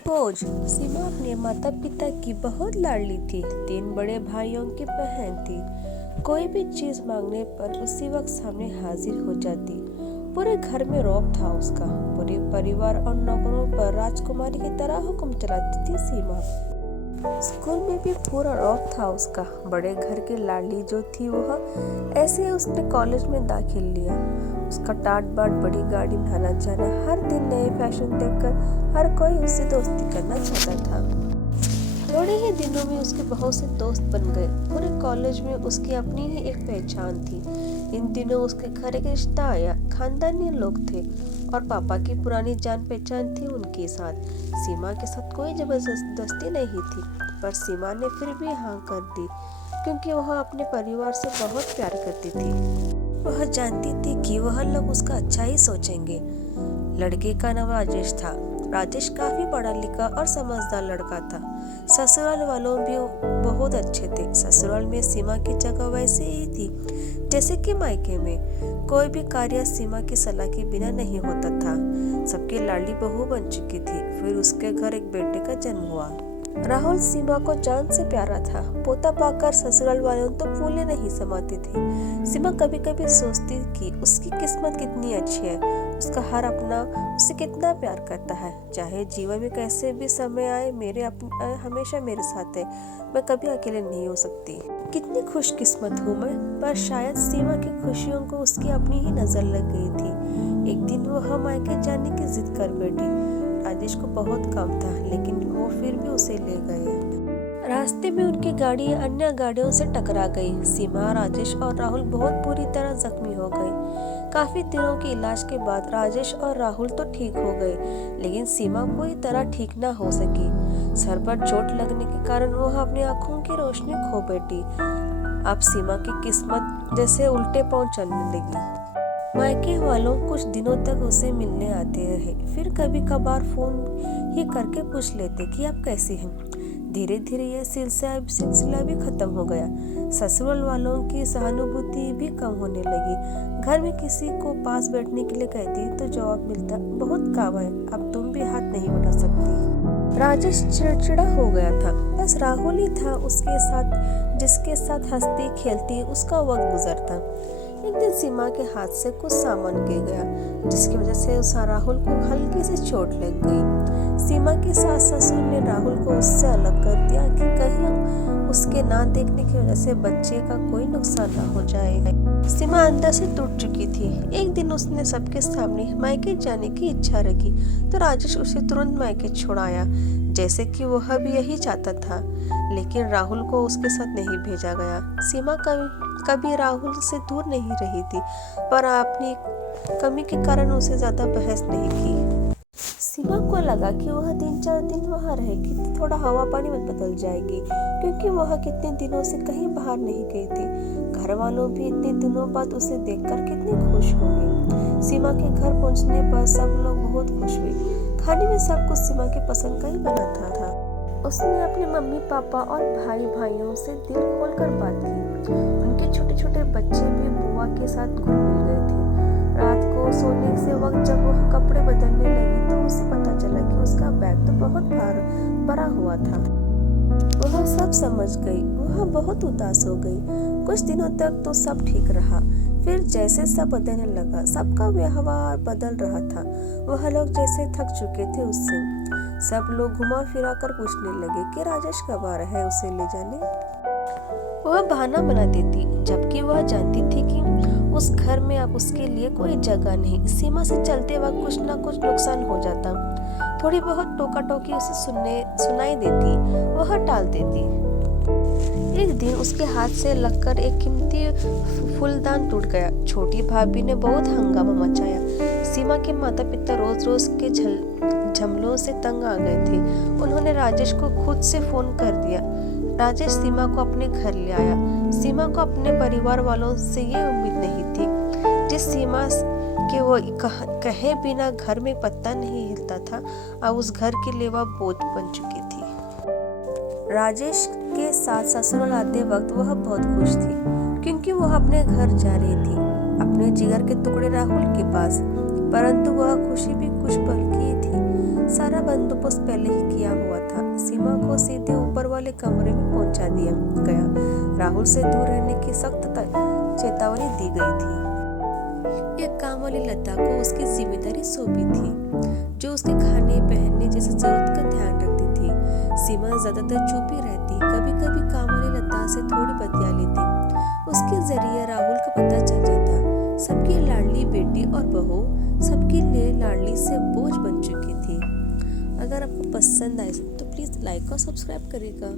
खोज। सीमा अपने माता पिता की बहुत लाडली थी। 3 बड़े भाइयों की बहन थी। कोई भी चीज मांगने पर उसी वक्त सामने हाजिर हो जाती। पूरे घर में रौब था उसका। पूरे परिवार और नौकरों पर राजकुमारी की तरह हुक्म चलाती थी सीमा। स्कूल में भी पूरा रौब था उसका। बड़े घर की लाडली जो थी वह ऐसे ही उसने कॉलेज में दाखिल लिया। उसका टाट बाट, बड़ी गाड़ी में आना जाना, हर दिन नए फैशन देखकर हर कोई उससे दोस्ती करना चाहता था। थोड़े ही दिनों में उसके बहुत से दोस्त बन गए। पूरे कॉलेज में उसकी अपनी ही एक पहचान थी। इन दिनों उसके घर एक रिश्ता आया। खानदानी लोग थे और पापा की पुरानी जान पहचान थी उनके साथ। सीमा के साथ कोई जबरदस्ती नहीं थी, पर सीमा ने फिर भी हाँ कर दी, क्योंकि वह अपने परिवार से बहुत प्यार करती थी। वह जानती थी कि वह लोग उसका अच्छा ही सोचेंगे। लड़के का नाम राजेश था। राजेश काफी पढ़ा लिखा और समझदार लड़का था। ससुराल वालों भी बहुत अच्छे थे। ससुराल में सीमा की जगह वैसे ही थी जैसे कि मायके में। कोई भी कार्य सीमा की सलाह के बिना नहीं होता था। सबकी लाडली बहू बन चुकी थी। फिर उसके घर एक बेटे का जन्म हुआ। राहुल सीमा को जान से प्यारा था। पोता पाकर ससुराल वालों तो फूले नहीं समाते थे। सीमा कभी कभी सोचती कि उसकी किस्मत कितनी अच्छी है। उसका हर अपना उसे कितना प्यार करता है। चाहे जीवन में कैसे भी समय आए, हमेशा मेरे साथ है। मैं कभी अकेले नहीं हो सकती। कितनी खुशकिस्मत हूँ मैं। पर शायद सीमा की खुशियों को उसकी अपनी ही नजर लग गई थी। एक दिन वह मायके जाने की जिद कर बैठी। राजेश को बहुत काम था, लेकिन वो फिर भी उसे ले गए। रास्ते में उनकी गाड़ी अन्य गाड़ियों से टकरा गई। सीमा, राजेश और राहुल बहुत बुरी तरह जख्मी हो गए। काफी दिनों के इलाज के बाद राजेश और राहुल तो ठीक हो गए, लेकिन सीमा पूरी तरह ठीक न हो सकी। सर पर चोट लगने के कारण वह अपनी आंखों की रोशनी खो बैठी। अब सीमा की किस्मत जैसे उल्टे पांव चलने लगी। मायके वालों कुछ दिनों तक उसे मिलने आते रहे। फिर कभी कभार फोन ही करके पूछ लेते कि आप कैसी हैं। धीरे धीरे यह सिलसिला भी खत्म हो गया। ससुराल वालों की सहानुभूति भी कम होने लगी। घर में किसी को पास बैठने के लिए कहती तो जवाब मिलता, बहुत काम है, अब तुम भी हाथ नहीं उठा सकती। राजेश चिड़चिड़ा हो गया था। बस राहुल ही था उसके साथ, जिसके साथ हंसती खेलती उसका वक्त गुजरता। एक दिन सीमा के हाथ से कुछ सामान गिर गया, जिसकी वजह से उस राहुल को हल्की सी चोट लग गई। सीमा के सास ससुर ने राहुल को उससे अलग कर दिया कि कहीं उसके ना देखने की वजह से बच्चे का कोई नुकसान ना हो जाए। सीमा अंदर से टूट चुकी थी। एक दिन उसने सबके सामने मायके जाने की इच्छा रखी, तो राजेश उसे तुरंत मायके छुड़ाया, जैसे कि वह भी यही चाहता था। लेकिन राहुल को उसके साथ नहीं भेजा गया। सीमा कभी राहुल से दूर नहीं रही थी, पर अपनी कमी के कारण उसे ज्यादा बहस नहीं की। सीमा को लगा कि वह 3-4 दिन वहाँ रहेगी तो थोड़ा हवा पानी में बदल जाएगी, क्योंकि वह कितने दिनों से कहीं बाहर नहीं गई थी। घर वालों भी इतने दिनों बाद उसे देखकर कितने खुश होंगे। सीमा के घर पहुँचने पर सब लोग बहुत खुश हुए। खाने में सब कुछ सीमा की पसंद का ही बना था। उसने अपने मम्मी पापा और भाइयों से दिल खोलकर बात की। उनके छोटे छोटे बच्चे भी बुआ के साथ घुल मिल गए थे। रात को सोने से वक्त जब वह कपड़े बदलने लगी तो उसे पता चला कि उसका बैग तो बहुत भरा हुआ था। वह सब समझ गई। वह बहुत उदास हो गई। कुछ दिनों तक तो सब ठीक रहा। फिर जैसे सब बदलने लगा, सबका व्यवहार बदल रहा था। वह लोग जैसे थक चुके थे उससे। सब लोग घुमा फिरा कर पूछने लगे कि राजेश कब आ रहा है उसे ले जाने। वह बहाना बनाती थी, जबकि वह जानती थी कि उस घर में अब उसके लिए कोई जगह नहीं। सीमा से चलते वक्त कुछ न कुछ नुकसान हो जाता। थोड़ी बहुत टोका टोकी उसे सुनाई देती, वह टाल देती। एक दिन उसके हाथ से लगकर एक कीमती फूलदान टूट गया। छोटी भाभी ने बहुत हंगामा मचाया। सीमा के माता पिता रोज रोज के झमलों से तंग आ गए थे। उन्होंने राजेश को खुद से फोन कर दिया। राजेश सीमा को अपने घर ले आया। सीमा को अपने परिवार वालों से ये उम्मीद नहीं थी। जिस सीमा के वो कहे बिना घर में पत्ता नहीं हिलता था, अब उस घर के लिए वह बोझ बन चुकी थी। राजेश के साथ ससुराल आते वक्त वह बहुत खुश थी, क्योंकि वह अपने घर जा रही थी, अपने जिगर के टुकड़े राहुल के पास। परंतु वह खुशी भी कुछ पल की थी। सारा सारा बंदोबस्त पहले ही किया हुआ था। सीमा को सीधे ऊपर वाले कमरे में पहुंचा दिया गया। राहुल से दूर रहने की सख्त चेतावनी दी गई थी। एक काम वाली लता को उसकी जिम्मेदारी सौंपी थी, जो उसके खाने पहनने जैसी जरूरत का ध्यान रखती थी। सीमा ज्यादातर चुप ही रहती, कभी कभी काम वाली लता से थोड़ी बतिया लेती। उसके जरिए राहुल को पता चल जाता सबकी लाडली बेटी और बहू सबके लिए लाडली से बोझ बन चुकी थी। अगर आपको पसंद आए तो प्लीज लाइक और सब्सक्राइब करिएगा।